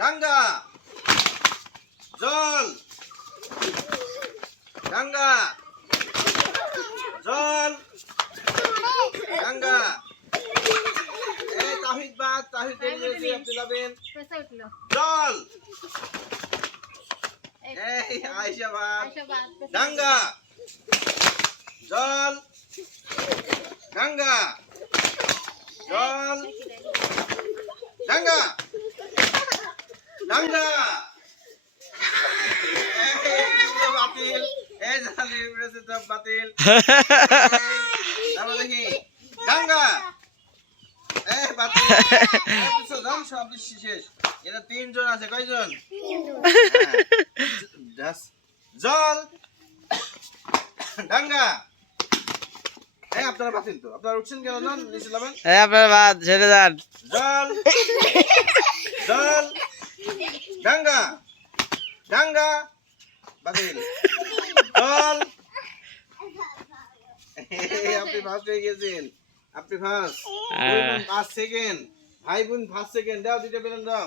ডাঙ্গা জল ডাঙ্গা জল ডাঙ্গা এই তাহিদ বাদ তাহিদ আপনি যাবেন জল এই আয়েশা বাদ ডাঙ্গা জল ডাঙ্গা জল ডাঙ্গা ডাঙ্গা বাতিল এই জালি বাতিল তারপর দেখি ডাঙ্গা এই বাতিল সব শেষ এটা তিনজন আছে কয়জন জল ডাঙ্গা এই আপনারা বাতিল তো আপনারা উঠছেন কেন না নিচে নামেন এই আপনার বাদ ছেড়ে দেন জল জল ডাঙ্গা ডাঙ্গা বাতিল জল আপনি ফার্স্ট হয়ে গেছেন আপনি ফার্স্ট 5 সেকেন্ড ভাই বোন 5 সেকেন্ড দাও দুইটা বেলুন দাও